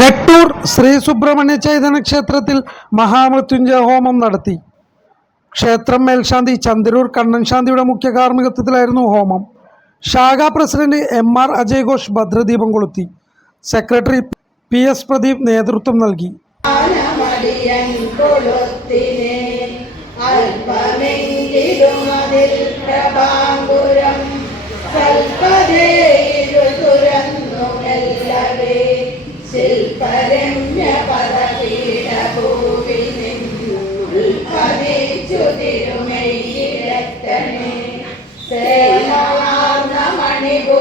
നെട്ടൂർ ശ്രീ സുബ്രഹ്മണ്യ ചൈതന്യ ക്ഷേത്രത്തിൽ മഹാമൃത്യുഞ്ജയ ഹോമം നടത്തി. ക്ഷേത്രം മേൽശാന്തി ചന്ദ്രൂർ കണ്ണൻ ശാന്തിയുടെ മുഖ്യ കാർമ്മികത്വത്തിലായിരുന്നു ഹോമം. ശാഖാ president M R Ajay Ghosh ഭദ്രദീപം കൊളുത്തി. സെക്രട്ടറി പി എസ് പ്രദീപ് നേതൃത്വം നൽകി. അല്പമെങ്കിലും അതിൽ പ്രഭാങ്കുരം തിരുമയിലെത്തണേ സേനാർന്ന മണിഭൂഷണത്തിലും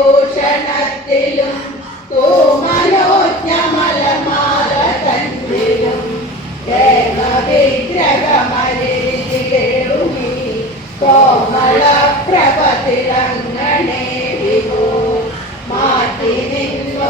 തൂമനോജ്ഞമലമാല തന്നിലും വിഗ്രഹമരികിടുമി കോമള വിഭോ. മാറ്റി നിന്നു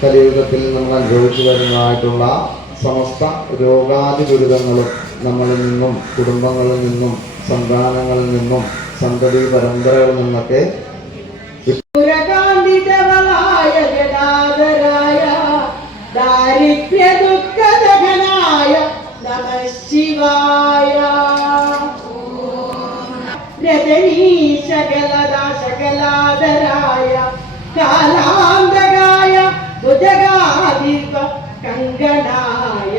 കലിയുഗത്തിൽ നമ്മൾ അനുഭവിച്ചു വരുന്നതായിട്ടുള്ള സമസ്ത രോഗാതി ദുരിതങ്ങളും നമ്മളിൽ നിന്നും കുടുംബങ്ങളിൽ നിന്നും സന്താനങ്ങളിൽ നിന്നും സന്തതി പരമ്പരകളിൽ നിന്നൊക്കെ ശിവായ. രജനീശകലദാ ശകലാധരായ കാലാന്തകായ ഭുജഗാധിപ കങ്കണായ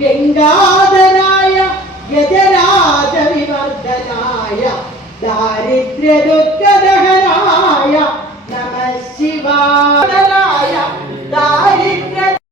ഗംഗാധരായ ഗജരാജ വിവർദ്ധനായ ദാരിദ്ര്യ ദുഃഖ